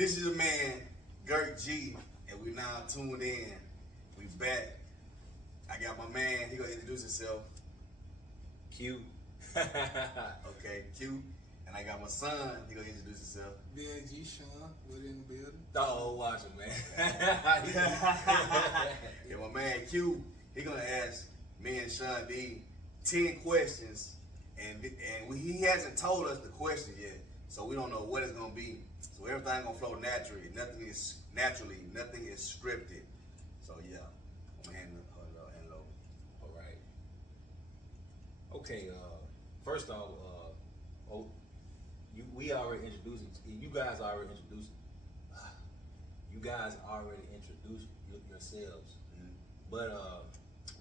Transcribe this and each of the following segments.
This is your man, Gert G, and we now tuned in. We back. I got my man, he gonna introduce himself. Q. Okay, Q. And I got my son, he gonna introduce himself. BAG Sean, within the building. Oh, watch it, man. Yeah, my man Q, he gonna ask me and Sean D 10 questions, and he hasn't told us the questions yet, so we don't know what it's gonna be. So everything gonna flow naturally. Nothing is scripted. So yeah, I'm gonna hand it over. All right. Okay. First off, we already introduced you guys already introduced. You guys already introduced yourselves. Mhm. But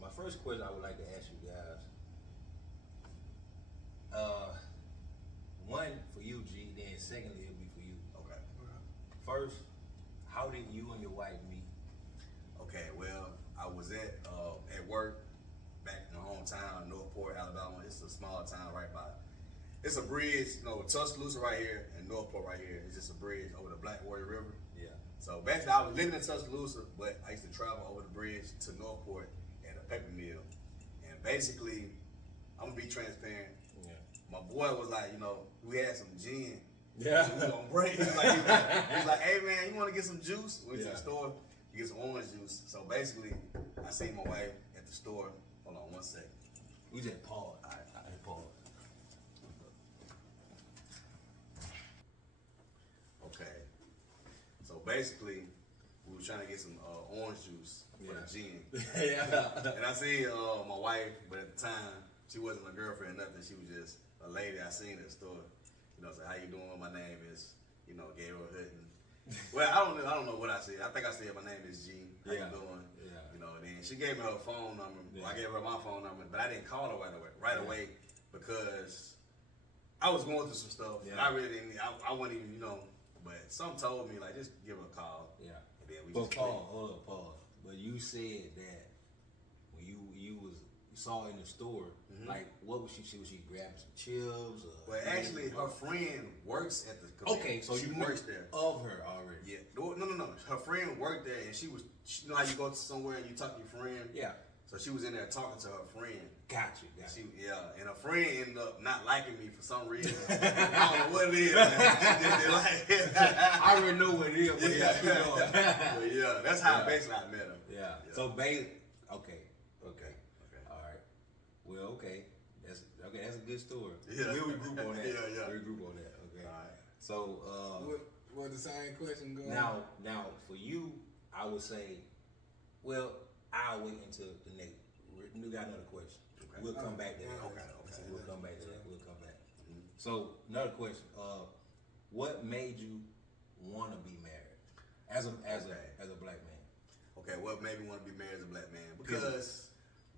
my first question I would like to ask you guys. One for you, G. Then secondly, it'll be for you. Okay. First, how did you and your wife meet? Okay. Well, I was at work back in my hometown, Northport, Alabama. It's a small town right by. It's a bridge, Tuscaloosa right here and Northport right here. It's just a bridge over the Black Warrior River. Yeah. So basically, I was living in Tuscaloosa, but I used to travel over the bridge to Northport at a paper mill. And basically, I'm gonna be transparent. Yeah. My boy was like, we had some gin. Yeah. We was gonna break. He was like, hey man, you wanna get some juice? Went to Yeah. the store to get some orange juice. So basically, I seen my wife at the store. Hold on one second. We just pause. All right. Pause. Okay. So basically, we were trying to get some orange juice for Yeah. the gin. Yeah. And I seen my wife, but at the time, she wasn't a girlfriend or nothing. She was just a lady I seen at the store. Say, how you doing? My name is, Gabriel Hutton. Well, I don't know what I said. I think I said my name is G. How Yeah. you doing? Yeah. And then she gave me her phone number. Yeah. I gave her my phone number, but I didn't call her right away because I was going through some stuff. Yeah. And I really didn't, I wasn't even, but some told me, like, just give her a call. Yeah. And then we But just pause, hold up, pause. But you said that when you saw her in the store, like what was she? Was she grabbing some chips? Or Well, actually, her friend works at the convenience. okay, so she you works knew there. of her already. Yeah. No. Her friend worked there, and she you know how you go to somewhere and you talk to your friend? Yeah. So she was in there talking to her friend. Got you. And her friend ended up not liking me for some reason. I don't know what it is. Man. She just didn't like it. I already know what it is. But But yeah, that's how basically I met her. Yeah. So okay. All right. Well, okay. That's a good story. Yeah. We'll regroup on that. Yeah. We'll regroup on that. Okay. All right. So What the same question going? now for you, I would say, well, I'll wait until the next. We got another question. Okay. We'll come back to that. Okay. We'll come back to that. We'll come back. So another question. What made you want to be married as a black man? Okay, what made me want to be married as a black man? Because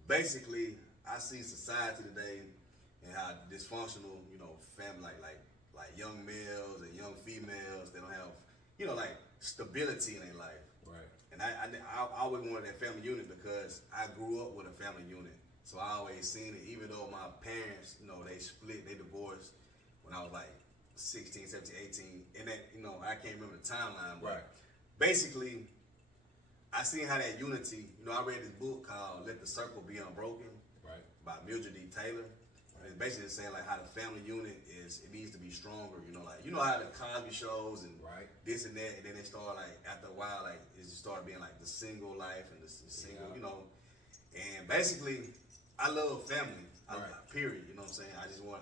basically, I see society today and how dysfunctional, family, like young males and young females, they don't have, like stability in their life. Right. And I always wanted that family unit because I grew up with a family unit. So I always seen it, even though my parents, they split, they divorced when I was like 16, 17, 18. And that, I can't remember the timeline, but Right. basically, I seen how that unity, I read this book called Let the Circle Be Unbroken Right. by Mildred D. Taylor. And it's basically saying like how the family unit it needs to be stronger, how the Cosby shows and Right. this and that, and then they start like after a while like it just started being like the single life and the single, Yeah. and basically I love family. Right. Period. You know what I'm saying?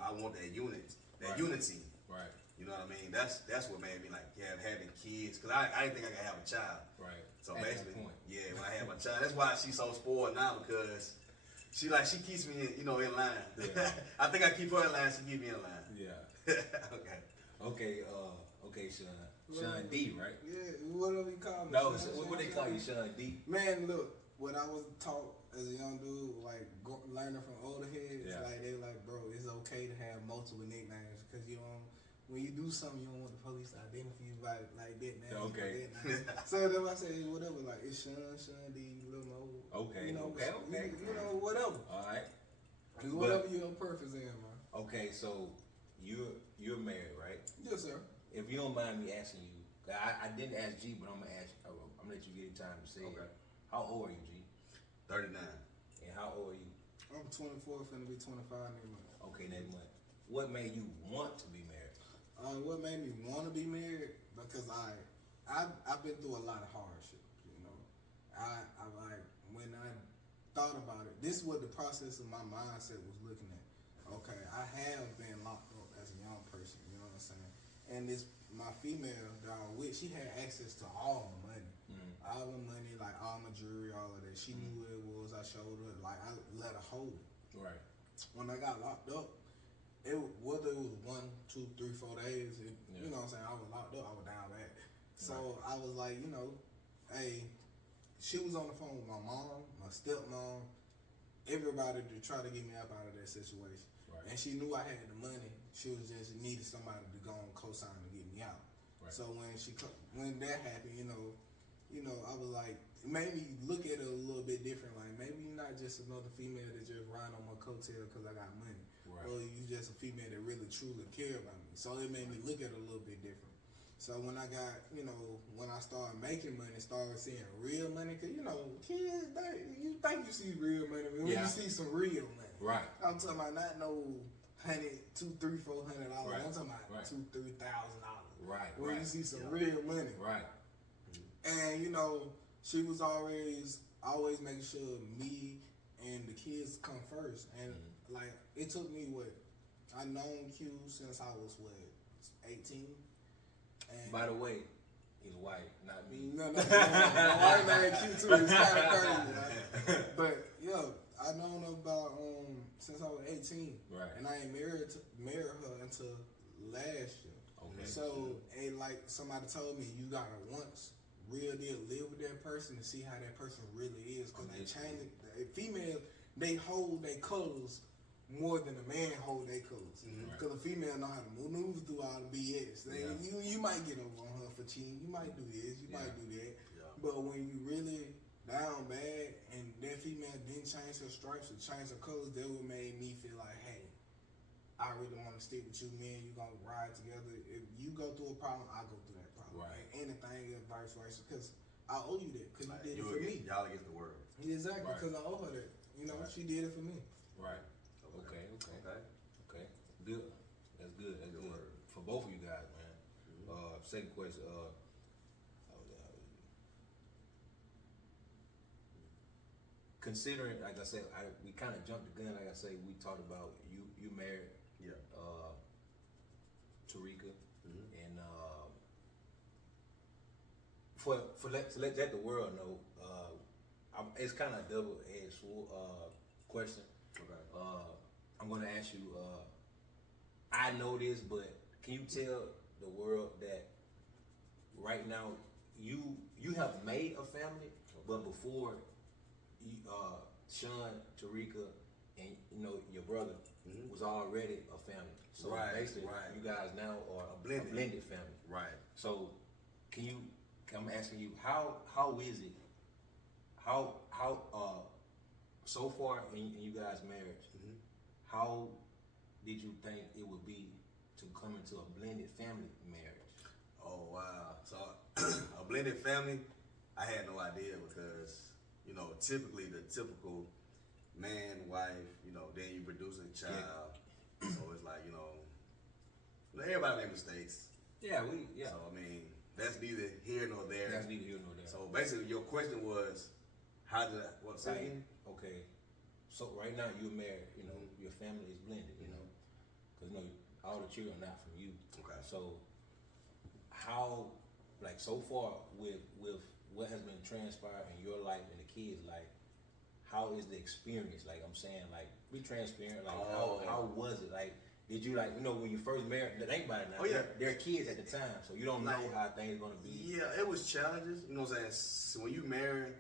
I want that unit, that Right. unity. Right. You know what I mean? That's what made me like having kids because I didn't think I could have a child. Right. So At that basically, point. yeah, when I had my child, that's why she's so spoiled now because she keeps me in line. Yeah. I think I keep her in line. She keep me in line. Yeah. Okay. Okay, Sean D, right? Yeah, whatever you call me. No, Sean, what they call you, Sean D? Man, look, what I was taught as a young dude, like learning from older heads, Yeah. like they like, bro, it's okay to have multiple nicknames because when you do something, you don't want the police to identify you by like that name. Okay. That name. So then I say whatever, like it's Sean D, Lil Mo. Okay. Okay. Whatever. All right. It's whatever your purpose is, man. Okay, so you're married, right? Yes, sir. If you don't mind me asking you, I didn't ask G, but I'm gonna ask. I'm gonna let you get time to say. Okay. How old are you, G? 39. And how old are you? I'm 24, finna be 25 next month. Okay, next month. What made you want to be married? What made me want to be married? Because I've been through a lot of hardship. You know, I like when I thought about it. This is what the process of my mindset was looking at. Okay, I have been locked up as a young person. You know what I'm saying? And this my female that I'm with, she had access to all the money. All the money, like all my jewelry, all of that. She knew what it was. I showed her. Like I let her hold it. Right. When I got locked up, whether it was 1, 2, 3, 4 days, you know what I'm saying, I was locked up, I was down bad. So I was like, you know, hey, she was on the phone with my mom, my stepmom, everybody to try to get me up out of that situation. Right. And she knew I had the money. She was just needed somebody to go on co-sign to get me out. Right. So when that happened, you know, I was like, it made me look at it a little bit different. Like maybe you're not just another female that just ride on my coattail because I got money. Right. Or you just a female that really truly care about me. So it made me look at it a little bit different. So when I got, you know, when I started making money, started seeing real money, because, you know, kids, you think you see real money when you see some real money. Right. I'm talking about not no $100, $200, $300, $400. Right. I'm talking about $2,000, $3,000. Right. Where you see some real money. Right. And, you know, she was always making sure me and the kids come first. And, like, it took me, I known Q since I was, 18? And By the way, he's white, not me. No, my wife married Q too. It's kind of crazy. Right? But, yeah, I known her about, since I was 18. Right. And I ain't married her until last year. Okay. So, like somebody told me, you gotta once real deal live with that person to see how that person really is. Because they change it. Female, they hold their colors more than a man hold their colors. Because a female know how to maneuver through all the BS. You might get over on her for cheating. You might do this. You might do that. Yeah. But when you really down bad and that female didn't change her stripes or change her colors, that would make me feel like, hey, I really want to stick with you, man. You gonna ride together. If you go through a problem, I go through that problem. Right. And anything else, vice versa. Because I owe you that. Because Like, you did it for me. Y'all against the world. Exactly. Right. Because I owe her that. You know, Right. she did it for me. Right. Okay. Good. That's good. That's good. Word. For both of you guys, man. Second question. Considering, like I said, we kind of jumped the gun. Like I say, we talked about you married, Yeah. Tarika, and to let the world know, it's kind of a double-edged question. Okay. I'm going to ask you. I know this, but can you tell the world that right now you have made a family, but before you, Sean, Tarika, and you know your brother was already a family. So basically, you guys now are a blended family. Right. So I'm asking you, how is it? How so far in you guys' marriage, how did you think it would be to come into a blended family marriage? Oh wow! So a blended family, I had no idea because you know typically the typical man, wife, you know, then you produce a child, so it's like you know everybody make mistakes. Yeah. So I mean that's neither here nor there. That's neither here nor there. So basically, your question was, how did I? What? Say again? Okay. So right now you're married. You know, your family is blended. You know, because you know all the children are not from you. Okay. So how, like so far with what has been transpired in your life and the kids' life, how is the experience? Like I'm saying, like be transparent. Like how was it? Like did you like when you first married? Think about it now. Oh yeah, they're kids at the time, so you don't know how things are gonna be. Yeah, it was challenges. You know what I'm saying? So when you marry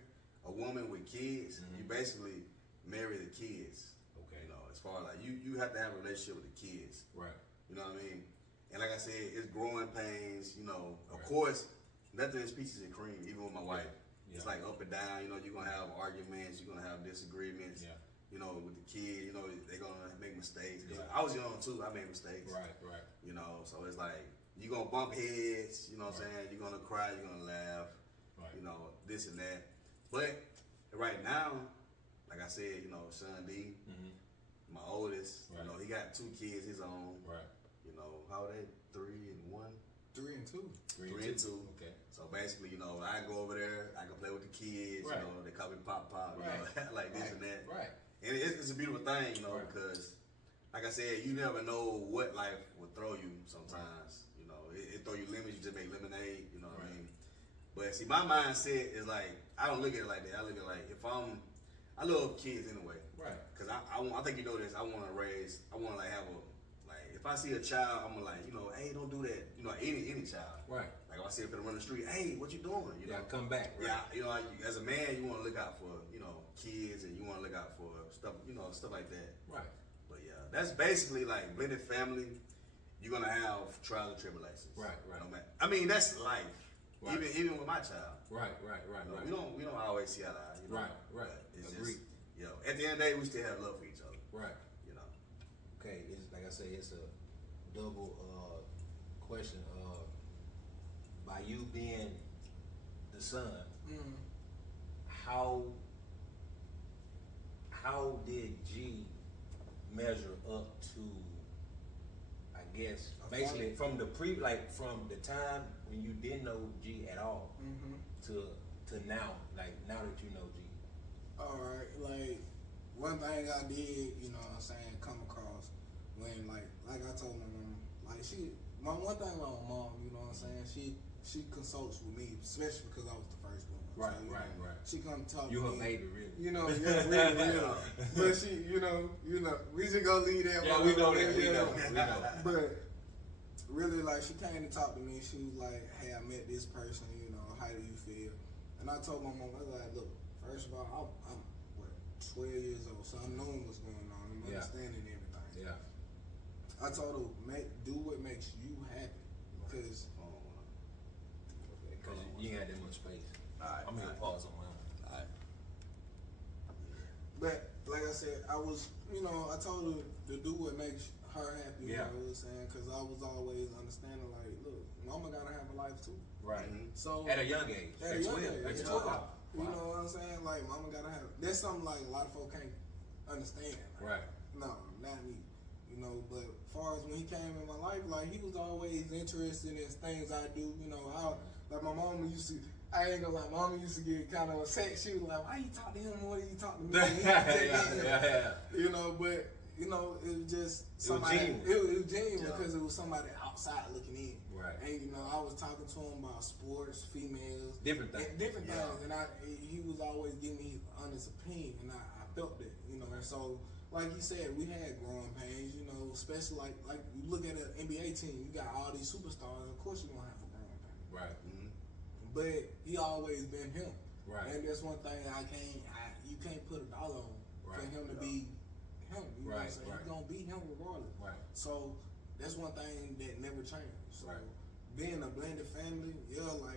a woman with kids, you basically marry the kids. Okay. You know, as far as like you have to have a relationship with the kids. Right. You know what I mean? And like I said, it's growing pains. You know, of course, nothing is peaches and cream. Even with my wife, it's like up and down. You know, you're gonna have arguments. You're gonna have disagreements. Yeah. You know, with the kid, they're gonna make mistakes. Yeah. I was young too. I made mistakes. Right. You know, so it's like you're gonna bump heads, you know what I'm saying? You're gonna cry, you're gonna laugh, you know, this and that. But right now, like I said, you know, Sean D, my oldest, you know, he got 2 kids his own. Right. You know, how are they? 3 and 1? 3 and 2. 3 and 2. Okay. So basically, you know, I go over there, I can play with the kids, Right. you know, they call me Pop Pop, you know, like this and that. Right. And it's a beautiful thing, you know, Right. because, like I said, you never know what life will throw you sometimes. You know, it throw you lemons, you just make lemonade, you know what I mean? But see, my mindset is like, I don't look at it like that. I look at it like, I love kids anyway. Right. Because I think you know this, I want to like have if I see a child, I'm gonna like, you know, hey, don't do that. You know, any child. Right. Like if I see him run the street, hey, what you doing? You know, come back. Right? Yeah, you know, as a man, you want to look out for, you know, kids, and you want to look out for stuff, you know, stuff like that. Right. But yeah, that's basically like blended family. You're gonna have trials and tribulations. Right. Right. No matter, I mean, that's life. Right. Even with my child. Right. You know, we don't always see eye to eye. You know? Right. But it's Agreed. just, you know, at the end of the day, we still have love for each other. Right. You know. Okay. It's like I say, it's a double question. By you being the son, how did G measure up to, I guess, basically from the from the time when you didn't know G at all to now, like now that you know G? Alright, like one thing I did, you know what I'm saying, come across when like I told my mom, like one thing about my mom, you know what I'm saying, she consults with me, especially because I was the first one. Right. She come talk You to her me. baby, really. You know, yeah, really. But she, you know, we just gonna leave that. Yeah, we know that. We know. But really, like, she came to talk to me. She was like, "Hey, I met this person. You know, how do you feel?" And I told my mom, I was like, "Look, first of all, I'm 12 years old, so I'm knowing what's going on. I'm understanding everything." Yeah. I told her, do what makes you happy, because You ain't got that much space. Alright. I'm gonna pause on mine. Alright. But like I said, I told her to do what makes her happy. Yeah. You know what I'm saying? Because I was always understanding, like, look, mama gotta have a life too. Right. So At a young age. at a young age, At 12. wow. You Wow. know what I'm saying? Like, mama gotta have. That's something like a lot of folk can't understand. Right. No, not me. You know, but as far as when he came in my life, like, he was always interested in things I do. You know, like my mama used to. I ain't gonna lie, mama used to get kind of upset. She was like, "Why you talk to him more than you talk to me?" Yeah. You know, but you know, it was just somebody. It was genuine because it was somebody outside looking in. Right. And you know, I was talking to him about sports, females, Different things. things, and he was always giving me his honest opinion, and I felt that, you know. And so, like you said, we had growing pains, you know, especially like you look at an NBA team, you got all these superstars, of course you're gonna have a growing pain. Right. But he always been him. Right. And that's one thing you can't put a dollar on for him to be him. You know what I'm saying? He's gonna be him regardless. Right. So that's one thing that never changed. So Right. being a blended family,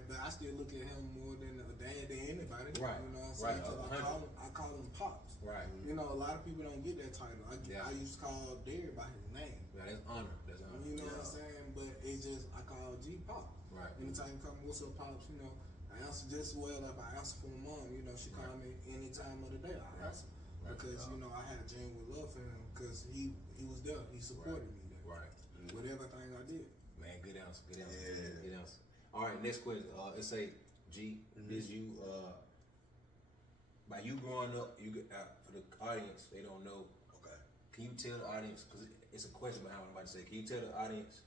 but I still look at him more than a dad than anybody. Right. You know what I'm saying? Right. 'Cause I call him Pops. Right. You know, a lot of people don't get that title. Yeah. I used to call Derek by his name. Yeah, that's honor. That's honor. You know what I'm saying? But it's just, I call G Pop. Right. Anytime you come, what's up, Pops? You know, I answer just as well if I answer for my mom. You know, she call me any time of the day. I answer. Right. Because, you know, I had a genuine love for him because he was there. He supported me there. Right. With everything I did. Man, good answer. Good answer. Yeah. Good answer. All right, next question. It say, G, is you, by you growing up, you get for the audience, they don't know. Okay. Can you tell the audience, because it's a question behind what I'm about to say, can you tell the audience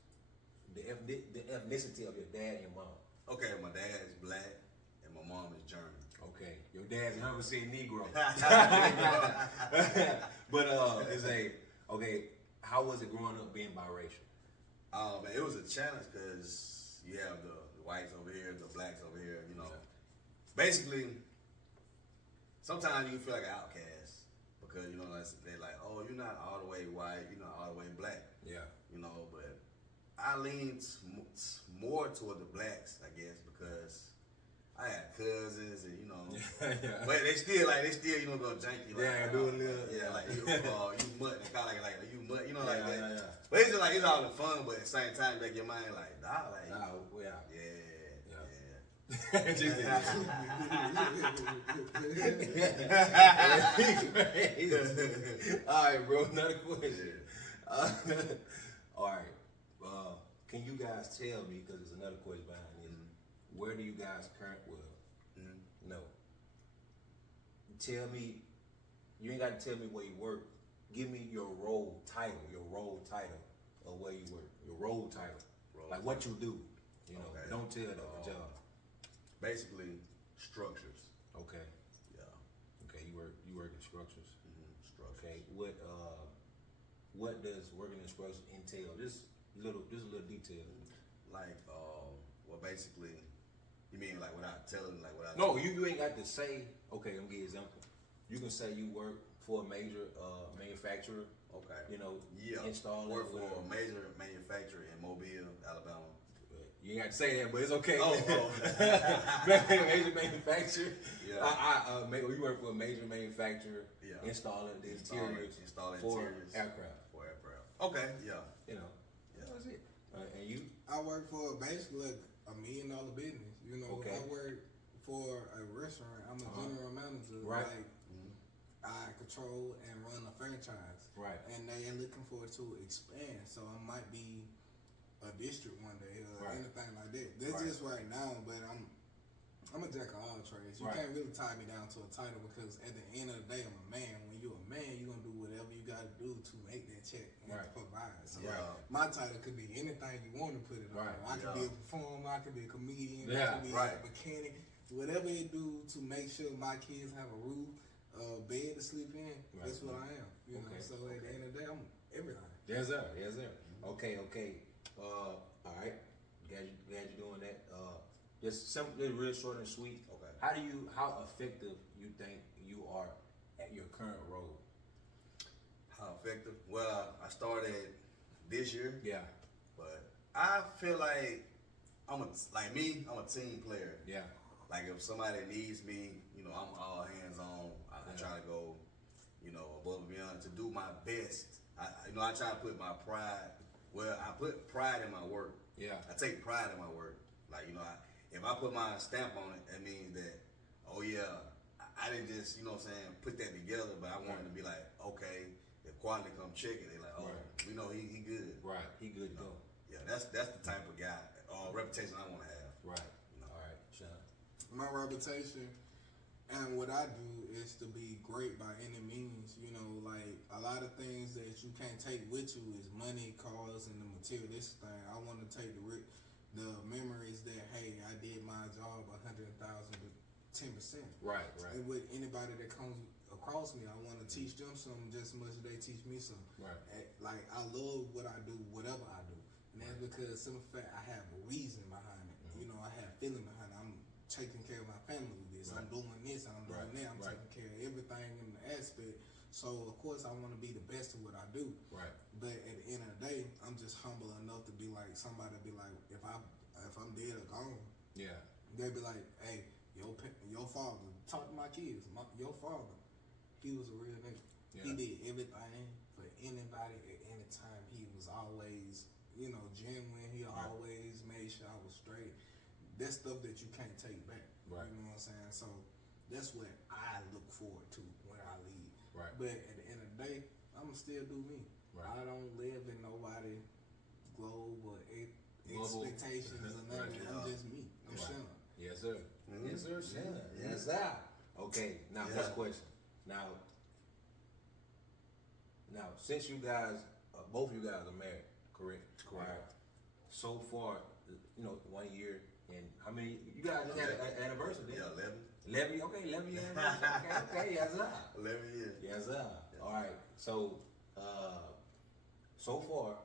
the ethnicity of your dad and your mom? Okay, my dad is black and my mom is German. Okay, your dad's 100% Negro. But okay, how was it growing up being biracial? Man, it was a challenge because you have the whites over here, the blacks over here, you know. Basically, sometimes you feel like an outcast because, you know, they're like, oh, you're not all the way white, you're not all the way black. Yeah. You know, but I lean more toward the blacks, I guess, because I had cousins and Yeah. but they still go janky. Like, Yeah, do a little. Yeah, like you mutt and kind of like you mutt, like that. Yeah. But it's just like it's all in fun, but at the same time, make your mind like, nah, like, Nah, yeah. yeah. Just all right, bro. Another question. All right. Can you guys tell me, because there's another question behind this, where do you guys no. Tell me, you ain't got to tell me where you work. Give me your role title of where you work. Your role title. Like what you do. Okay. Don't tell the job. Basically, structures. Okay. Yeah. Okay, you work in structures. Structures. Okay, what does working in structures entail? Just a little detail. Like, well, basically, you mean like without telling, like without? No, you ain't got to say. Okay, I'm gonna give you an example. You can say you work for a major manufacturer. Okay. Yeah. Installing. Work for a major manufacturer in Mobile, Alabama. You ain't got to say that, but it's okay. Oh. Major manufacturer. Yeah. We work for a major manufacturer. Yeah. Installing the interiors installing for interiors aircraft. Okay. Yeah. Yeah. That's it. And you? I work for basically $1 million business. Okay. I work for a restaurant. I'm a general manager. Right. Like, I control and run a franchise. Right. And they are looking forward to expand. So I might be a district one day or anything like that. This is right now, but I'm a jack of all trades. You can't really tie me down to a title because at the end of the day, I'm a man. When you're a man, you're gonna do whatever you gotta do to make that check and provide. So my title could be anything you want to put it on. I could be a performer, I could be a comedian, I could be a mechanic, whatever it do to make sure my kids have a roof, bed to sleep in. That's what I am. So at the end of the day, I'm everything. Yes, sir. Okay. All right. Glad you're doing that. Just simply real short and sweet. Okay. How effective you think you are at your current role? How effective? Well, I started this year. Yeah. But I feel like I'm a team player. Yeah. Like if somebody needs me, I'm all hands on. I try to go, above and beyond to do my best. I try to put my pride. Well, I put pride in my work. Yeah. I take pride in my work. Like, if I put my stamp on it, that means that, oh yeah, I didn't just, put that together, but I wanted to be like, okay, if quality come check it, they're like, oh, we know he good. Right. He good to go. Yeah, that's the type of guy, reputation I want to have. Right. All right, Sean. My reputation and what I do is to be great by any means. Like a lot of things that you can't take with you is money, cars, and the materialistic thing. I want to take the memories that, hey, I did my job 100,000 to 10%. Right. And with anybody that comes across me, I want to teach them something just as much as they teach me something. Right. Like I love what I do, whatever I do, and that's because some fact I have a reason behind it. I have feeling behind it. I'm taking care of my family with this. I'm doing this. I'm doing that. I'm taking care of everything in the aspect. So of course I want to be the best of what I do. Right. But at the end of the day, I'm just humble enough to be like somebody be like, if I'm dead or gone, they'd be like, hey, your father, talk to my kids. Your father, he was a real nigga. Yeah. He did everything for anybody at any time. He was always, genuine. He always made sure I was straight. That's stuff that you can't take back. Right. You know what I'm saying? So that's what I look forward to when I leave. Right. But at the end of the day, I'ma still do me. Right. I don't live in nobody's globe or expectations or nothing. I'm just me. I'm Sean. Yes, sir. Yes, sir. Sean. Yes, sir. Okay. Now, first question. Now, since you guys, both of you guys are married, correct? Correct. So far, 1 year, and how many? You guys just had an anniversary, didn't you? 11. 11, okay, 11 years. Okay, yes, sir. 11 years. Yes, sir. All right. So, so far,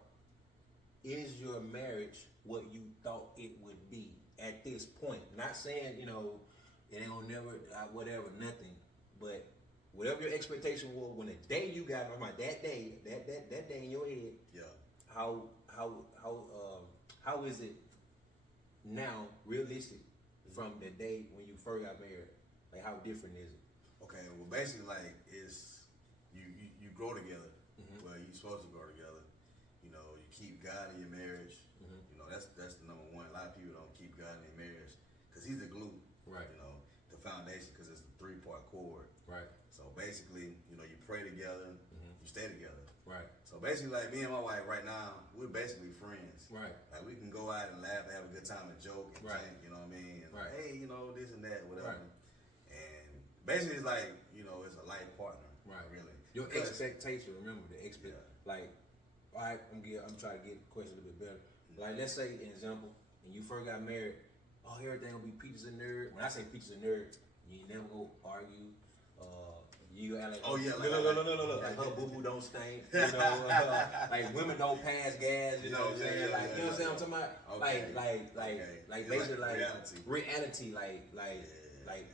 is your marriage what you thought it would be at this point? Not saying, it ain't gonna never, whatever, nothing. But whatever your expectation was when the day you got married, that day in your head. Yeah. How is it now realistic from the day when you first got married? Like, how different is it? Okay, well, basically, like, it's you grow together. Well, you're supposed to grow together. You know, you keep God in your marriage. You know, that's the number one. A lot of people don't keep God in their marriage because He's the glue. Right. You know, the foundation because it's the 3-part cord. Right. So basically, you know, you pray together, you stay together. Right. So basically, like me and my wife right now, we're basically friends. Right. Like we can go out and laugh and have a good time and joke and Right. think, you know what I mean? And Right. hey, you know, this and that, whatever. Right. And basically, it's like, you know, it's a life partner. Right. Really. Your Because- expectation, remember the like, all right, I'm trying to get the question a little bit better. Like, let's say, an example, when you first got married, oh, everything will be peaches and nerds. When I say peaches and nerds, you never go argue. You act like, Oh, yeah, no. Like her boo-boo don't stink. You know, like women don't pass gas. You know what I'm saying? Like, you know what I'm saying? I'm talking about, Okay. like It's basically like like reality, like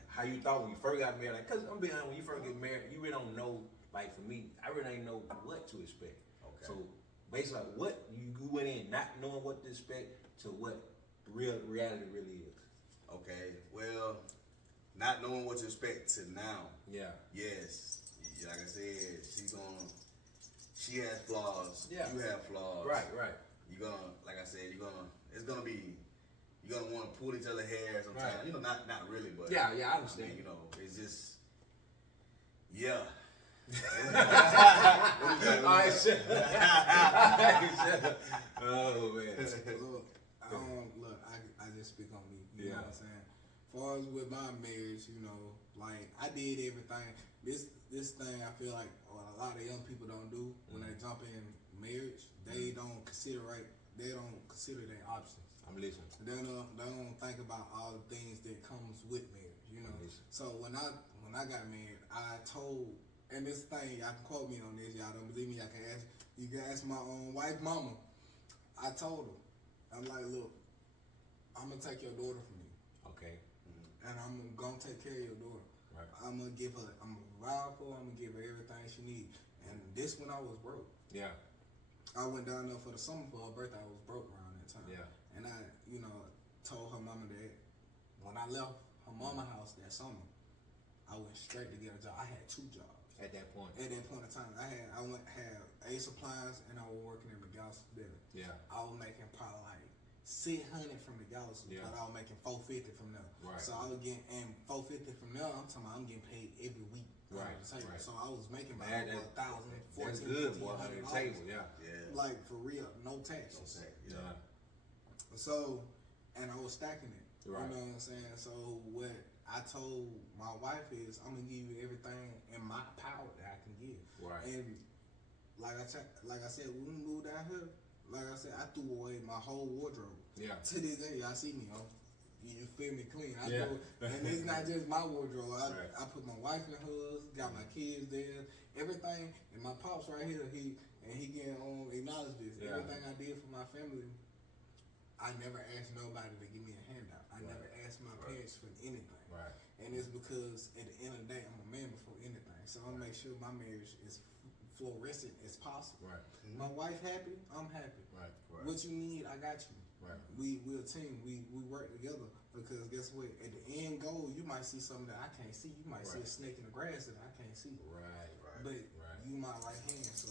how you thought when you first got married. Like, cause I'm being honest, when you first get married, you really don't know. Like for me, I really ain't know what to expect. Okay. So basically, like, what you went in not knowing what to expect to what real reality really is. Okay, well, not knowing what to expect to now. Yeah. Yes, like I said, she has flaws. Yeah. You have flaws. Right. You're gonna, like I said, you're gonna want to pull each other's hair sometimes. Right. You know, not really, but Yeah, I I understand. mean, you know, it's just, yeah. Alright, shut up. Oh man. Look, I just speak on me. You know what I'm saying? As far as with my marriage, you know, like I did everything. This thing I feel like a lot of young people don't do when they jump in marriage. They don't consider their options. I'm listening. They don't think about all the things that comes with marriage, you know. Yes. So when I got married, I told, and this thing, y'all can quote me on this, y'all don't believe me, you can ask my own wife mama. I told her, I'm like, look, I'm gonna take your daughter from you, Okay. and I'm gonna take care of your daughter. Right. I'm gonna provide for her, I'm gonna give her everything she needs. And this when I was broke. Yeah. I went down there for the summer for her birthday. I was broke around that time. Yeah. And I, you know, told her mama that when I left her mama house that summer, I went straight to get a job. I had 2 jobs. At that point. At that point in time, I had Ace Appliance and I was working at McAllister Deli. Yeah. I was making probably like $600 from McAllister, Yeah. but I was making $450 from them. Right. So I was getting $450 from them. I'm getting paid every week. Right, on the table. right. So I was making about Man, $1,000, That's $1,400, good, boy. On the table. Yeah. Yeah. like for real, no taxes. Yeah. So, and I was stacking it. Right. You know what I'm saying? So what I told my wife is, I'm gonna give you everything in my power that I can give. Right. And like I said, when we moved down here, like I said, I threw away my whole wardrobe. Yeah. To this day, y'all see me, you feel me clean. Yeah. And it's not just my wardrobe. Right. I put my wife in hers, got my kids there, everything. And my pops right here, he can acknowledge this. Yeah. Everything I did for my family, I never asked nobody to give me a handout. I never asked my parents for anything. Right. And it's because at the end of the day, I'm a man before anything. So I make sure my marriage is fluorescent as possible. Right. My wife happy, I'm happy. Right. What you need, I got you. Right. We're a team. We work together because guess what? At the end goal, you might see something that I can't see. You might see a snake in the grass that I can't see. Right. But Right. you my right hand, so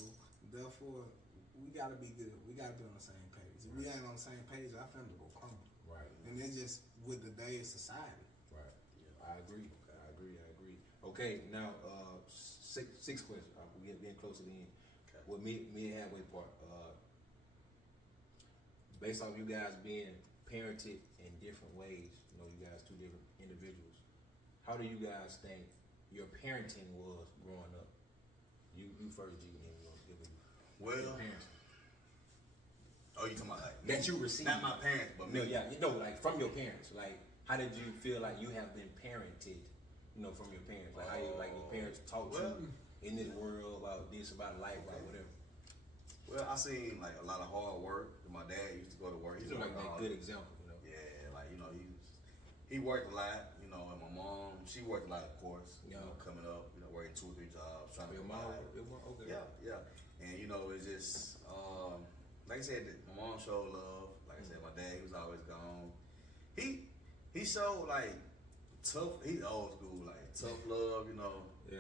therefore we gotta be good. We gotta be on the same page. If we ain't on the same page, our family will crumble. Right. And it's just with the day of society. Right. I agree. Okay, now six questions. We're getting close to the end. Okay. With me and halfway part. Based on you guys being parented in different ways, you know, you guys 2 different individuals. How do you guys think your parenting was growing up? You first, G, and then we'll give it. Well, your parenting oh, you talking about like that you received? not my parents, but No, me. yeah, you know, like from your parents. Like, how did you feel like you have been parented? You know, from your parents. Like, how you, like your parents taught you in this world about this, about life, about whatever. Well, I seen like a lot of hard work. My dad used to go to work. He You used to like work that hard. good example, you know. Yeah, like you know, he worked a lot. You know, and my mom, she worked a lot, of course. You Yeah. know, coming up, you know, working 2 or 3 jobs, trying to Your mom, provide. okay. Yeah. And you know, it's just like I said, my mom showed love. Like I said, my dad, he was always gone. He showed like tough. He's old school, like tough love, Yeah.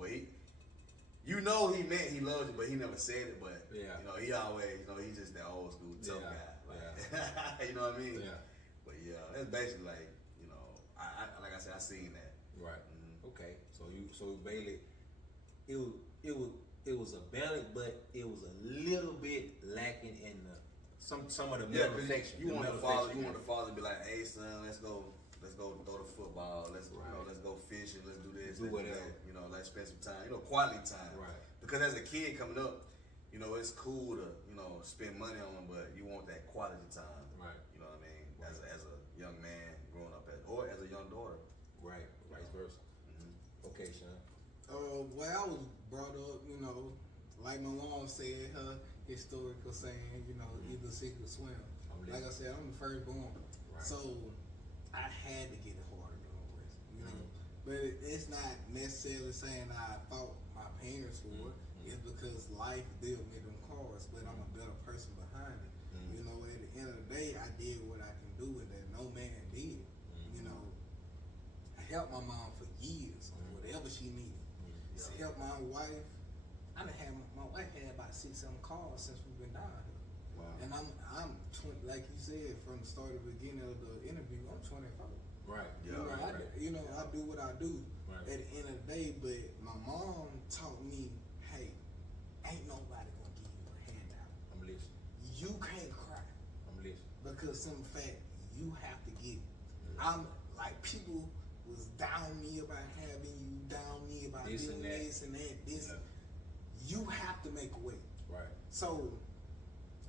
But he meant he loved you, but he never said it. But Yeah. He always, he's just that old school tough Yeah, guy. Like, you know what I mean? Yeah. But yeah, that's basically like, I like I said, I seen that. Right. Mhm. Okay. So Bailey, it was a balance, but it was a little bit lacking in some of the Yeah, mental 'cause affection. you the want the mental father, affection. to be like, hey son, let's go throw the football, let's Right. let's go fishing, let's do this, Do let's whatever. that, let's spend some time, quality time. Right. Because as a kid coming up, it's cool to, spend money on them, but you want that quality time. Right. You know what I mean? Right. As a young man growing up or as a young daughter. Right. Vice versa. Okay, Sean. Well, I was brought up, like my mom said, her historical saying, either sink or swim. I'm Like I said, I'm the firstborn, Right. so I had to get it harder than the rest, But it's not necessarily saying I fought my parents for it. It's because life dealt me them cards, but I'm a better person behind it. At the end of the day, I did what I can do, and that no man did. I helped my mom for years on whatever she needed. To help my wife, my wife had about 6-7 calls since we've been down here. Wow. And I'm 20, like you said from the start of the beginning of the interview. I'm 24. Right. Yeah. I do what I do. Right. At the end of the day, but my mom taught me, hey, ain't nobody gonna give you a handout. I'm listening. You can't cry I'm listening. because some fact you have to get it. I'm like people was down me about having you, down me about This doing and that. this and that. This, Yeah. you have to make a way. Right. So,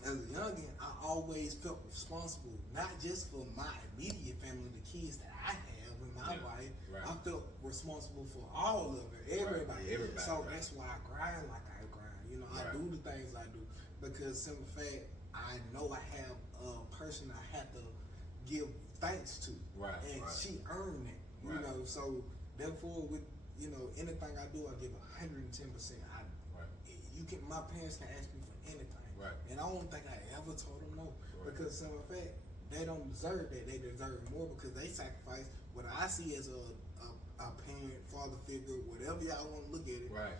as a youngin, I always felt responsible, not just for my immediate family, the kids that I have and my Yeah, wife. right. I felt responsible for all of it, everybody. Right, everybody, So right. that's why I grind like I grind. I Right. do the things I do because simple fact, I know I have a person I have to give thanks to, Right, and right. she earned it. Right. So therefore, with anything I do, I give 110%. Right. You can. My parents can ask me for anything, Right. and I don't think I ever told them no Right. because some of fact they don't deserve that. They deserve more because they sacrifice what I see as a parent, father figure, whatever y'all want to look at it. Right.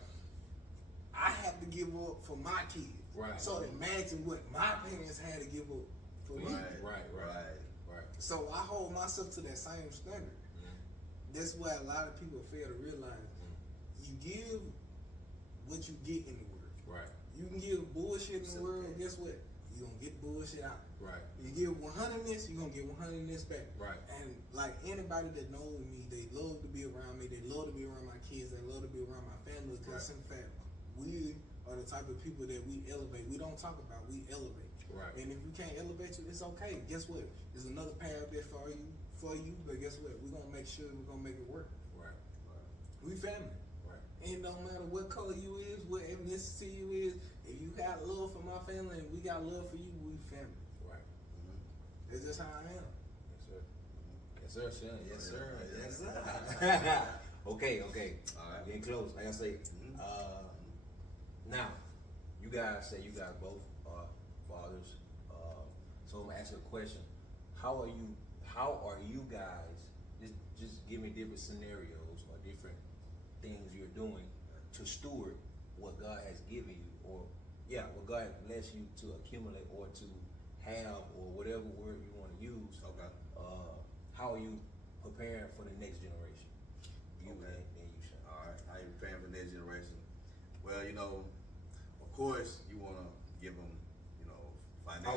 I have to give up for my kids. Right. So imagine what my parents had to give up for me. Right. So I hold myself to that same standard. That's why a lot of people fail to realize. You give what you get in the world. Right. You can give bullshit in the world, guess what? You're gonna get bullshit out. Right. You give 100ness, you're gonna get 100ness back. Right. And like anybody that knows me, they love to be around me, they love to be around my kids, they love to be around my family, because Right. in fact, we are the type of people that we elevate. We don't talk about, we elevate. Right. And if we can't elevate you, it's okay. Guess what? There's another path there for you, but guess what? We're gonna make sure we're gonna make it work. Right. We family. Right. And no matter what color you is, what ethnicity you is, if you got love for my family and we got love for you, we family. Right. That's just how I am. Yes, sir. Yes, sir, Sean. Yes, sir. Yes, sir. Okay. All right. Getting close. Like I say, now, you guys say you guys both are fathers. So I'm gonna ask you a question. How are you guys, just give me different scenarios or different things you're doing to steward what God has given you, or what God has blessed you to accumulate or to have, or whatever word you want to use. Okay. How are you preparing for the next generation? You Okay. and you, Sean. All right. How you preparing for the next generation? Well, of course, you want to give them, financial.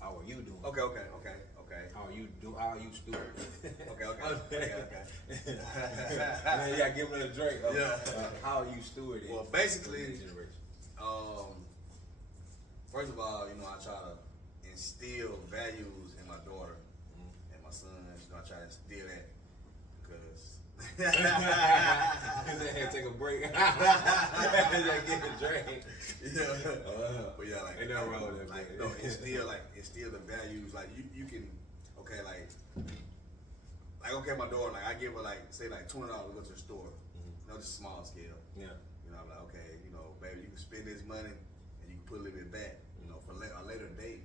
How are you doing? Okay. How are you steward? Okay. Man, you gotta give them a drink. Yeah. How are you stewarding? Well, basically, the next generation? First of all, I try to instill values in my daughter and my son. I try to instill that because. They take a break. They get a drink. But yeah, Ain't nothing wrong with that, like, man. instill the values. Like you can, okay, okay, my daughter, I give her say $20 to go to the store. Just small scale. Yeah. I'm like, okay, baby, you can spend this money and you can put a little bit back, for a later date.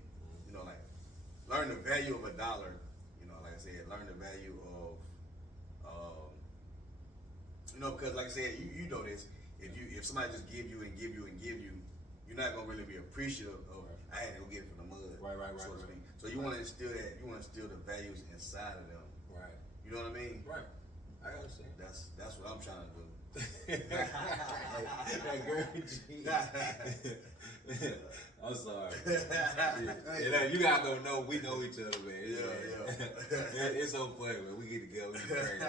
Learn the value of $1. Like I said, said, learn the value of, because like I said, you know this. If somebody just give you and give you and give you, you're not gonna really be appreciative of. I had to go get it from the mud, Right, so to right. speak. So you want to instill that. You want to instill the values inside of them. Right. You know what I mean? Right. I understand. That's what I'm trying to do. That girl, G. I'm sorry. You gotta go know we know each other, man. Yeah. It's so funny, man. We get together. We get crazy.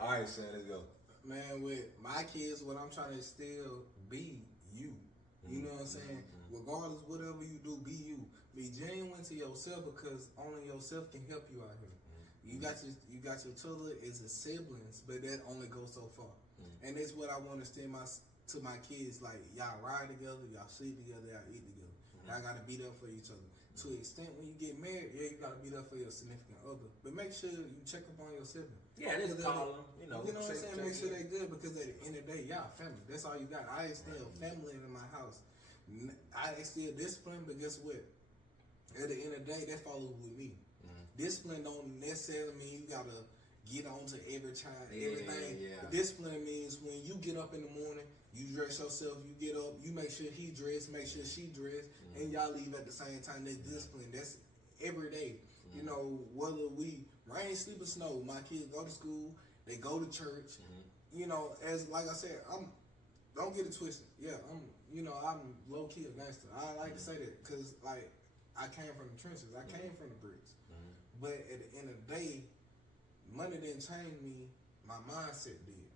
All right, son, let's go. Man, with my kids, what I'm trying to still be you. You know what I'm saying? Regardless, whatever you do, be you. Be genuine to yourself because only yourself can help you out here. You got your children as a siblings, but that only goes so far. And that's what I want to send to my kids. Like, y'all ride together, y'all sleep together, y'all eat together. Y'all gotta be there for each other. To an extent, when you get married, yeah, you gotta be there for your significant other. But make sure you check up on your sibling. Yeah, just call them. You know what I'm saying? Make sure in. they're good because at the end of the day, y'all family. That's all you got. I instill family in my house. I instill discipline, but guess what? At the end of the day, that follows with me. Discipline don't necessarily mean you gotta get on to everything. Yeah. Discipline means when you get up in the morning, you dress yourself, you get up, you make sure he dressed, make sure she dressed, and y'all leave at the same time. That's discipline. That's every day. You know, whether we rain, sleep, or snow, my kids go to school, they go to church. You know, as like I said, don't get it twisted. Yeah, I'm low key a gangster. I like to say that because like I came from the trenches, I came from the bricks. But at the end of the day, money didn't change me. My mindset did.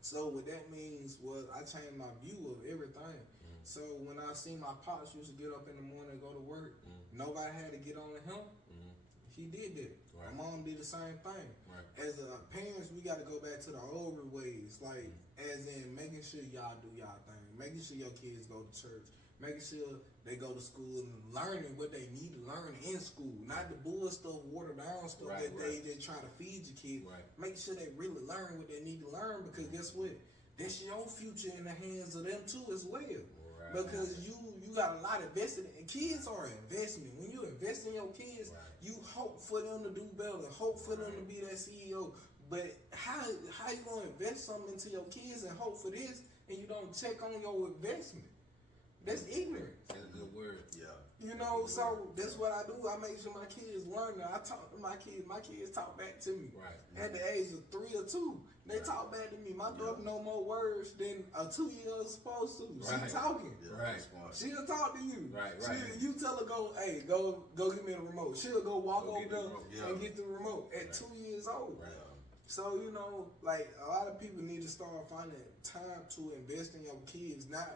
So what that means was I changed my view of everything. So when I seen my pops used to get up in the morning and go to work, nobody had to get on to him. He did that. Right. My mom did the same thing. Right. As parents, we got to go back to the older ways, like as in making sure y'all do y'all thing, making sure your kids go to church, making sure they go to school and learning what they need to learn in school, not the bull stuff, watered down stuff that they try to feed your kids. Right. Make sure they really learn what they need to learn because guess what? That's your future in the hands of them too as well. Right. Because you got a lot invested in kids are an investment. When you invest in your kids, you hope for them to do better, hope for them to be that CEO. But how you gonna invest something into your kids and hope for this and you don't check on your investment? That's ignorance. That's a good word. Yeah. You know, so that's what I do. I make sure my kids learn. I talk to my kids. My kids talk back to me. Right. At the age of 3 or 2, they talk back to me. My daughter know more words than a 2-year-old is supposed to. Right. She talking. Yeah, Right. that's smart. She'll talk to you. Right. You tell her go give me the remote. She'll go walk Go over get the there remote. Yeah. and get the remote at 2 years old. Right. So, you know, like a lot of people need to start finding time to invest in your kids, not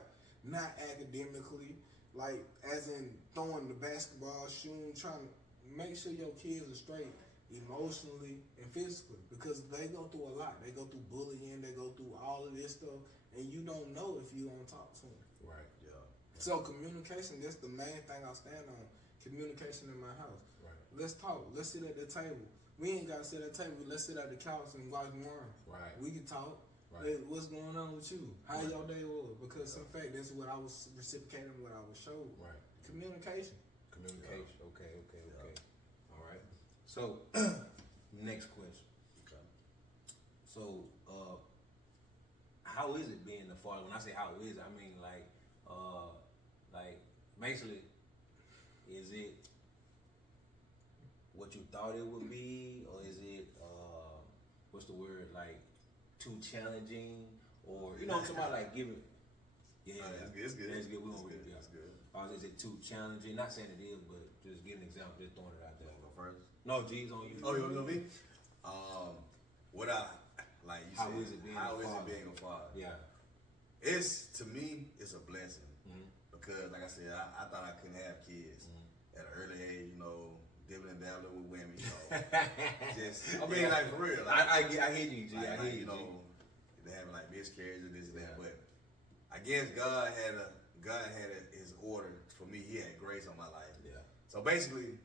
academically, like as in throwing the basketball, shooting, trying to make sure your kids are straight emotionally and physically because they go through a lot. They go through bullying, they go through all of this stuff, and you don't know if you don't talk to them. Right. Yeah. So communication, that's the main thing I stand on. Communication in my house. Right. Let's talk. Let's sit at the table. We ain't gotta sit at the table. Let's sit at the couch and watch Warren. Right. We can talk. Right. Hey, what's going on with you? How your day was? Because in fact, that's what I was reciprocating, what I was showed. Right. Communication. Communication. Okay. All right. So, next question. Okay. So, how is it being the father? When I say how is it, I mean like basically, is it what you thought it would be, or is it what's the word, like too challenging, or you know what I'm talking about, like giving. Yeah, It's good. That's good. We It's gonna good. read it. It's good. Or is it too challenging? Not saying it is, but just give an example. Just throwing it out there. Go first. No, G's on you. Oh, you want to know me? What I like you How said. is it being how a is father? it being a father? Yeah. It's to me, it's a blessing because, like I said, I thought I couldn't have kids at an early age. You know, dibbling and dabbling with women. You know, just I mean, like for real. Like, I hear you, G. I hear you, you know, G. they having like miscarriages and this and that. But I guess God had his order for me. He had grace on my life. Yeah. So basically,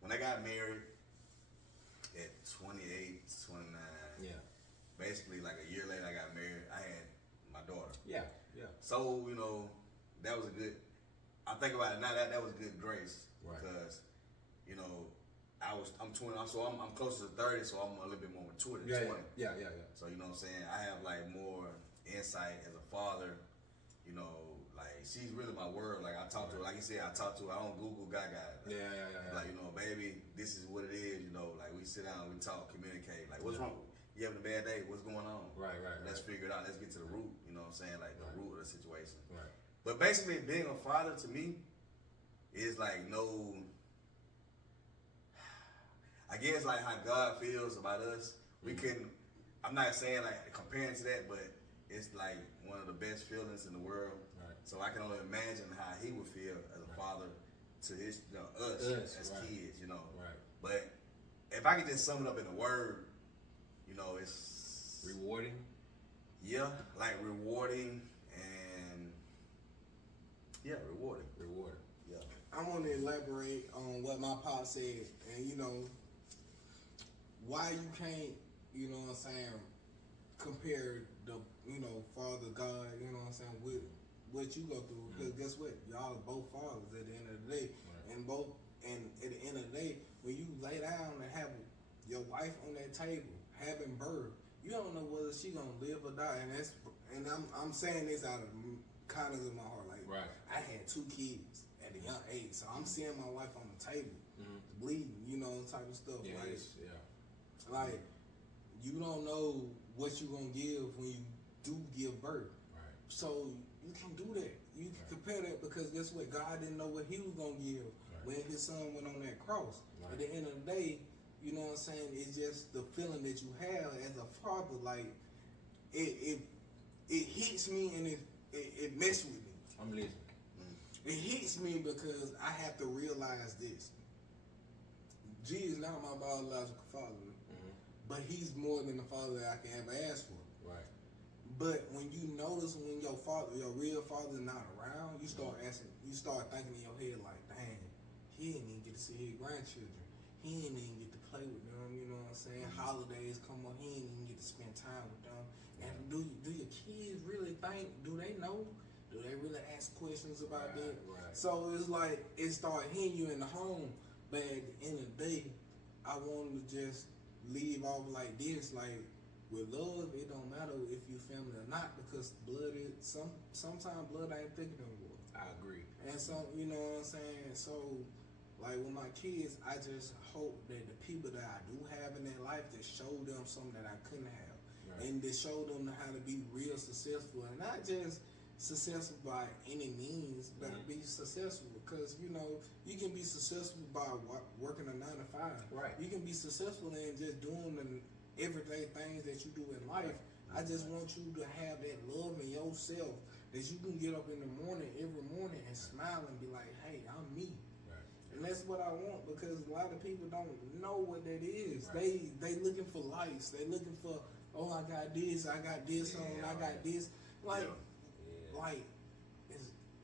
when I got married at 28, 29, basically like a year later I got married, I had my daughter. Yeah. So, you know, that was a good, I think about it now, that was good grace. Right. Because, you know, I I'm 20. I'm closer to 30, so I'm a little bit more mature than 20. Yeah. So you know what I'm saying? I have like more insight as a father. You know, like she's really my world. Like I talk to her, like you said, I talk to her. I don't Google Gaga. Yeah. Like, you know, baby, this is what it is. You know, like we sit down, we talk, communicate. Like, what's wrong? You having a bad day? What's going on? Right. Let's figure it out. Let's get to the root. You know what I'm saying? Like the root of the situation. Right. But basically, being a father to me is like no. I guess like how God feels about us. We can. I'm not saying like comparing to that, but it's like one of the best feelings in the world. Right. So I can only imagine how he would feel as a father to his, us as kids, you know. Right. But if I could just sum it up in a word, you know, it's Rewarding. yeah, like rewarding and rewarding. Yeah. I want to elaborate on what my pop said, and you know, why you can't, you know what I'm saying, compare the, you know, Father God, you know what I'm saying, with what you go through. Because guess what? Y'all are both fathers at the end of the day. Right. And at the end of the day, when you lay down and have your wife on that table, having birth, you don't know whether she gonna live or die. And I'm saying this out of kindness of my heart. Like, Right. I had 2 kids at a young age, so I'm seeing my wife on the table, bleeding, you know, type of stuff. Yeah. Like, you don't know what you gonna give when you do give birth. Right. So you can do that. You can compare that, because guess what? God didn't know what he was gonna give when his son went on that cross. Right. At the end of the day, you know what I'm saying, it's just the feeling that you have as a father. Like, it hits me, and it messes with me. I'm listening. It hits me because I have to realize this. G is not my biological father, but he's more than the father that I can ever ask for. Right. But when you notice when your father, your real father, is not around, you start asking, you start thinking in your head like, dang, he didn't even get to see his grandchildren. He didn't even get to play with them. You know what I'm saying? Holidays come up, he didn't even get to spend time with them. And do your kids really think? Do they know? Do they really ask questions about that? Right. So it's like it start hitting you in the home. But at the end of the day, I want to just leave off like this, like. With love, it don't matter if you family or not, because blood is sometimes blood ain't thicker than water. I agree. And so, you know what I'm saying? So, like with my kids, I just hope that the people that I do have in their life, that show them something that I couldn't have. Right. And to show them how to be real successful, and not just successful by any means, but be successful, because you know you can be successful by working a 9 to 5. Right. You can be successful in just doing the everyday things that you do in life. I just want you to have that love in yourself, that you can get up in the morning, every morning, and smile and be like, hey, I'm me. Right. And that's what I want, because a lot of people don't know what that is. Right. They looking for likes. They looking for, oh, I got this on, I got this. Like,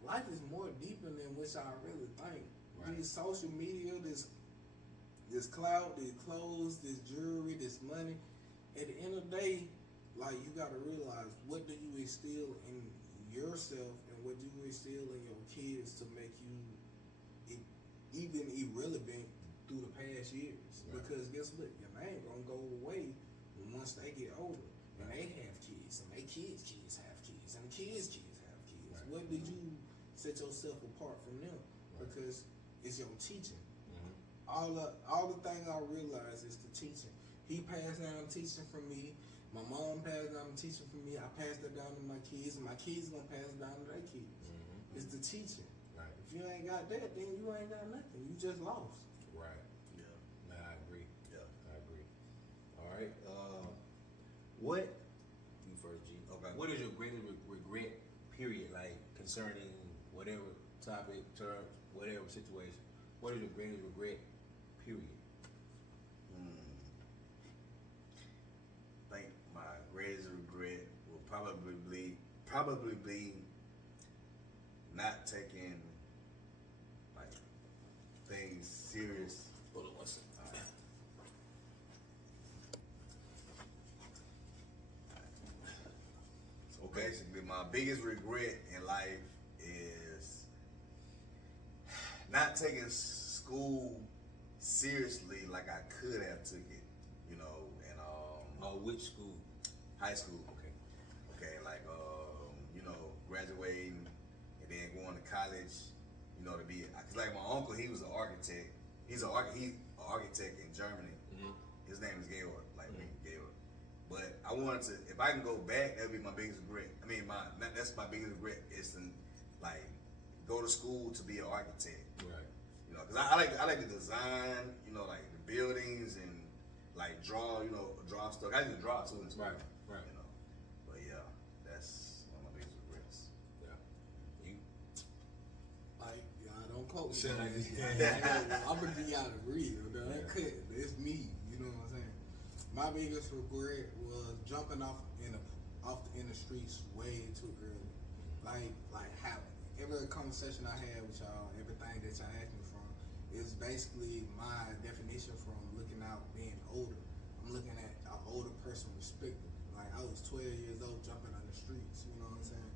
life is more deeper than which I really think. Right. These social media, this clout, these clothes, this jewelry, this money. At the end of the day, like, you gotta realize, what do you instill in yourself and what do you instill in your kids to make you even irrelevant through the past years? Right. Because guess what? Your name gonna go away once they get older and they have kids, and their kids have kids, and the kids have kids. Right. What did you set yourself apart from them? Right. Because it's your teaching. All the things I realize is the teaching. He passed down teaching from me. My mom passed down teaching from me. I passed it down to my kids, and my kids gonna pass it down to their kids. It's the teaching. Right. If you ain't got that, then you ain't got nothing. You just lost. Right. Yeah. Man, I agree. Yeah. I agree. All right. What? You first, G. Okay. What is your greatest regret? Period. Like concerning whatever topic, term, whatever situation. What is your greatest regret? Period. I think my greatest regret will probably be not taking like things serious. Hold on one second. So basically, my biggest regret in life is not taking school seriously like I could have took it, you know, and Which school? high school. Okay. Okay, like you know, graduating and then going to college, you know, to be cause like my uncle, he was an architect. He's an architect in Germany. Mm-hmm. His name is Georg, like me, Georg. But I wanted to, if I can go back, that'd be my biggest regret. I mean, that's my biggest regret is to like go to school to be an architect. Right. You know, cause I like to design, you know, like the buildings and like draw, you know, draw stuff. I used to draw too in school. Right. You know, but yeah, that's one of my biggest regrets. Yeah. You. Like, y'all don't quote me. Shit like this. I'm gonna be out of real, though. That could, it's me. You know what I'm saying? My biggest regret was jumping off in the streets way too early. Like how every conversation I had with y'all, everything that y'all asked me from, is basically my definition from looking out being older. I'm looking at an older person perspective. Like I was 12 years old jumping on the streets, you know what I'm saying?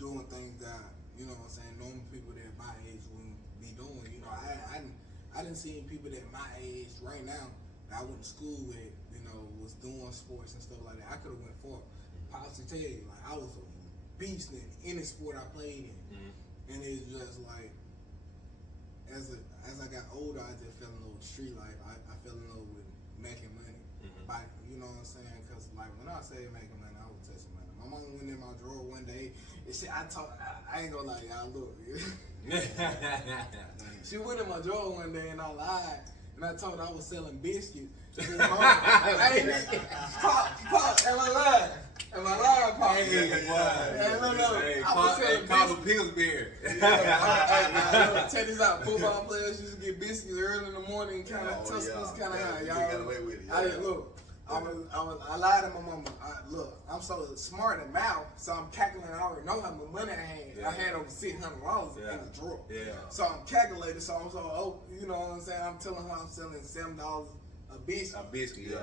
Doing things that, you know what I'm saying, normal people that my age wouldn't be doing. You know, I didn't see people that my age right now that I went to school with, you know, was doing sports and stuff like that. I could have went for it. Pops to tell you, like I was a beast in any sport I played in. And it's just like as I got older, I just fell in love with street life. I fell in love with making money. By, you know what I'm saying? Because like when I say making money, I was touching money. My mom went in my drawer one day and shit. I ain't gonna lie, y'all. Look, she went in my drawer one day and I lied. And I told her I was selling biscuits. Pop, am I lying? Am I lying, Pop? Hey, I was selling call biscuits. the Pillsbury. Check this out. Football players used to get biscuits early in the morning, kind of Tuscans, kind of high. Y'all got away with it. I didn't look. I lied to my mama. Look, I'm so smart in mouth, so I'm calculating. I already know how much money I had. Yeah. I had over $600 in the drawer. Yeah. So I'm calculating. So I'm you know what I'm saying? I'm telling her I'm selling $7 a biscuit. A biscuit, yeah.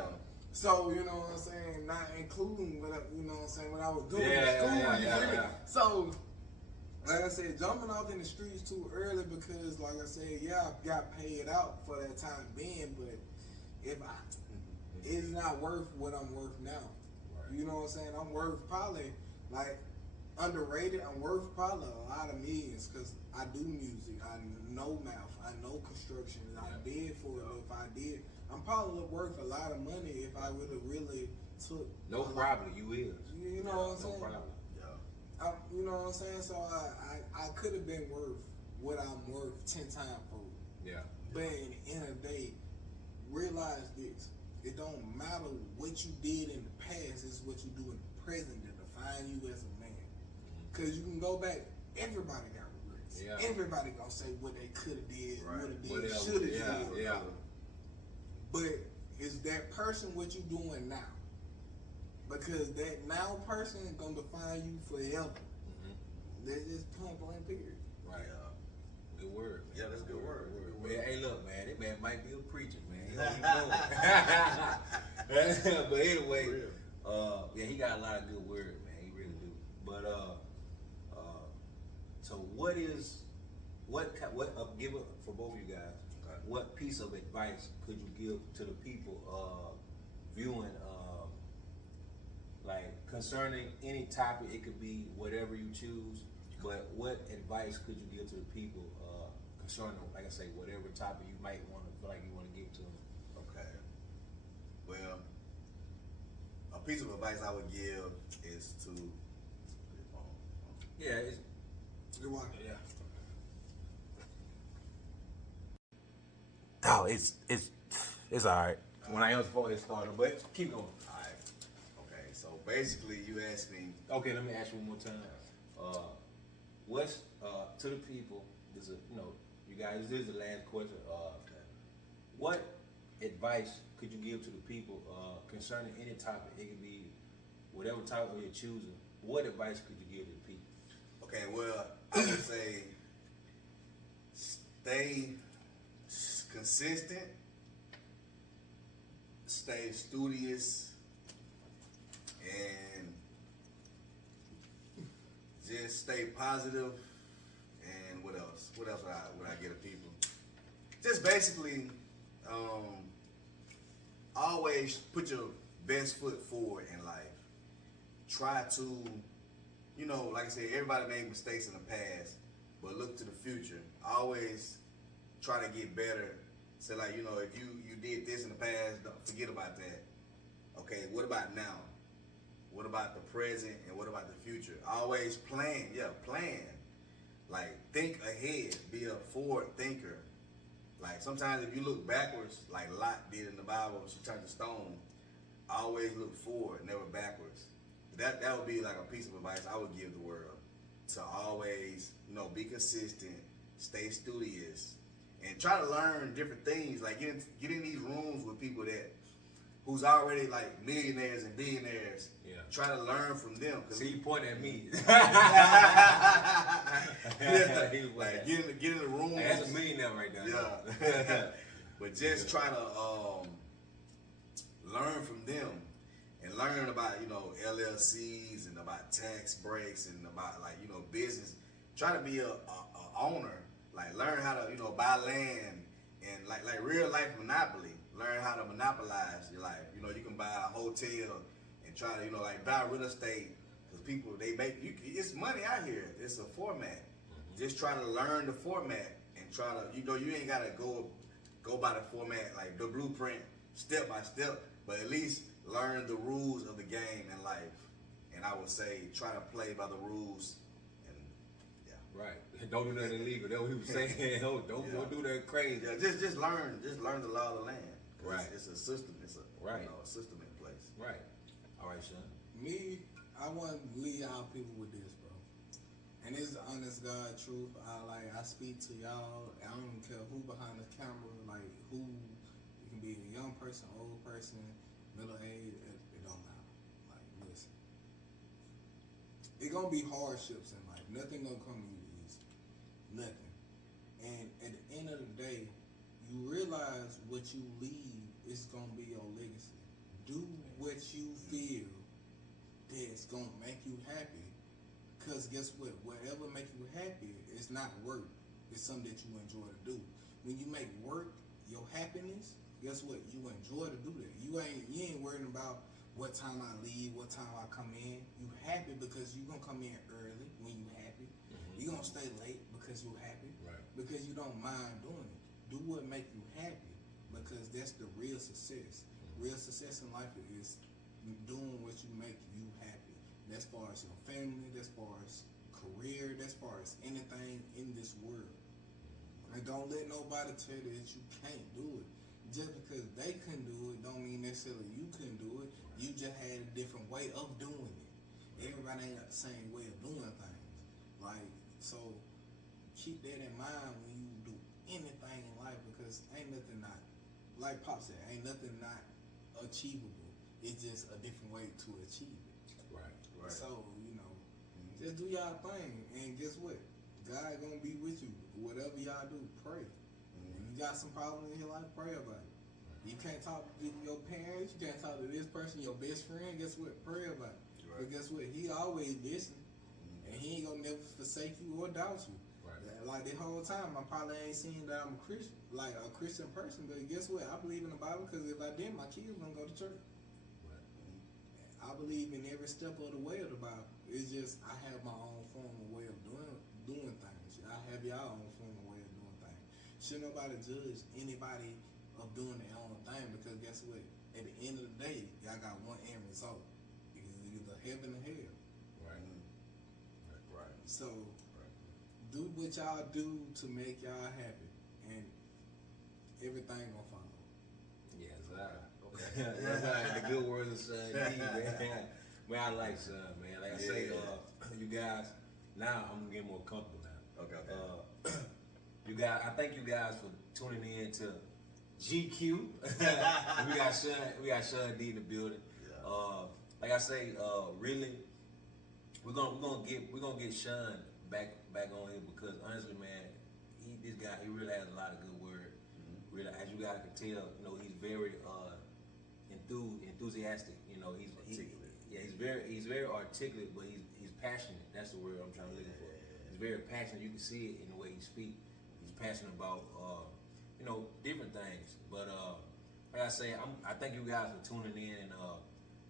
So, you know what I'm saying, not including what you know what I'm saying, what I was doing in Yeah, school, yeah, you yeah, feel me? yeah. So, like I said, jumping off in the streets too early because, like I said, yeah, I got paid out for that time being, but it's not worth what I'm worth now. Right. You know what I'm saying? I'm worth probably, like, underrated, I'm worth probably a lot of millions because I do music, I know math, I know construction, I did for it, if I did. I'm probably worth a lot of money if I would have really took. No problem, you is. You know what I'm saying? No problem. Yeah. You know what I'm saying? So I could have been worth what I'm worth 10 times for. Yeah. But in the end of the day, realize this. It don't matter what you did in the past, it's what you do in the present that define you as a man. Cause you can go back, everybody got regrets. Yeah. Everybody gonna say what they could have did, Right. would have did, should have did. Yeah. But is that person what you doing now? Because that now person is gonna define you forever. That's just point blank period. Right. Good word. Yeah, that's a good word. Man, hey, look, man, that man might be a preacher, man. He don't even know. But anyway, yeah, he got a lot of good words, man. He really do. But so what give it for both of you guys? Okay. What piece of advice could you give to the people viewing, like concerning any topic? It could be whatever you choose. But what advice could you give to the people concerning, like I say, whatever topic you might want to feel like you want to give to them? Okay. Well, a piece of advice I would give is to. Yeah, it's, Good one. yeah. Oh, it's all right. When I answer the phone, it started, but keep going. Alright. Okay. So basically, you asked me. Okay, let me ask you one more time. What's to the people? This is you guys. This is the last question. What advice could you give to the people concerning any topic? It could be whatever topic you're choosing. What advice could you give to the people? Okay. Well, I would say stay consistent, stay studious, and just stay positive. And what else? What else would I get to people? Just basically always put your best foot forward in life. Try to, you know, like I said, everybody made mistakes in the past, but look to the future. Always try to get better. So like, you know, if you did this in the past, don't forget about that. Okay, what about now? What about the present and what about the future? Always plan, plan. Like, think ahead, be a forward thinker. Like, sometimes if you look backwards, like Lot did in the Bible, she turned to stone, always look forward, never backwards. That would be like a piece of advice I would give the world, to always, you know, be consistent, stay studious, and try to learn different things. Like, get in these rooms with people who's already like millionaires and billionaires. Yeah. Try to learn from them. See, you point at me. Yeah, He was like get in the room. Hey, that's a millionaire right there. Yeah, but just try to learn from them and learn about, you know, LLCs and about tax breaks and about, like, you know, business. Try to be a owner. Like, learn how to, you know, buy land and like real life monopoly. Learn how to monopolize your life. You know, you can buy a hotel and try to, you know, like buy real estate, because people, they make it's money out here. It's a format. Just try to learn the format and try to, you know, you ain't gotta go by the format, like the blueprint, step by step, but at least learn the rules of the game in life. And I would say try to play by the rules. And yeah, Right. Don't do nothing illegal. That's what he was saying. Don't do that crazy. yeah, just learn the law of the land. 'Cause Right. It's a system. It's a Right. you know, a system in place. Right. All right, Sean. Me, I want to leave y'all people with this, bro. And this is honest God truth. I speak to y'all. I don't even care who behind the camera, like who. You can be a young person, old person, middle age. It don't matter. Like, listen, it gonna be hardships in life. Nothing gonna come to you easy. Nothing. And at the end of the day, you realize what you leave is gonna be your legacy. Do what you feel that's gonna make you happy. Cause guess what? Whatever make you happy is not work. It's something that you enjoy to do. When you make work your happiness, guess what? You enjoy to do that. You ain't worrying about what time I leave, what time I come in. You happy because you gonna come in early when you happy. You gonna stay late because you happy. Right. Because you don't mind doing it. Do what make you happy, because that's the real success. Real success in life is doing what you make you happy. That's far as your family, that's far as career, that's far as anything in this world. And don't let nobody tell you that you can't do it. Just because they couldn't do it don't mean necessarily you couldn't do it. You just had a different way of doing it. Everybody ain't got the same way of doing things. Like, so keep that in mind when you do anything in life, because ain't nothing not, like Pop said, ain't nothing not achievable. It's just a different way to achieve it. Right. Right. So, you know, just do y'all thing, and guess what? God gonna be with you. Whatever y'all do, pray. If you got some problems in your life, pray about it. You can't talk to your parents, you can't talk to this person, your best friend, guess what? Pray about it. Right. But guess what? He always listen, and he ain't gonna never forsake you or doubt you. Right. Like the whole time, I probably ain't seen that I'm a Christian, like a Christian person, but guess what? I believe in the Bible, because if I didn't, my kids gonna go to church. I believe in every step of the way of the Bible. It's just I have my own form of way of doing things. I have y'all own form of way of doing things. Should nobody judge anybody of doing their own thing, because guess what? At the end of the day, y'all got one end result. It's either heaven or hell. Right. Right. So do what y'all do to make y'all happy, and everything gonna follow. Yes, That's right. The good words of Son D, man. Man, I like Son, man. Like I say, you guys, now I'm gonna get more comfortable now. Okay. You guys, I thank you guys for tuning in to GQ. we got Sean D in the building. Yeah. Like I say, really, we're gonna get Sean back on here, because honestly, man, this guy really has a lot of good word. Really, as you guys can tell, you know, he's very enthusiastic. You know, he's very articulate, but he's passionate. That's the word I'm trying to look for. He's very passionate. You can see it in the way he speaks. He's passionate about you know, different things. But like Like I say, I thank you guys for tuning in, and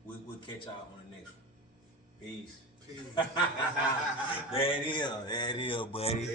we'll catch y'all on the next one. Peace. Peace. There it is, buddy.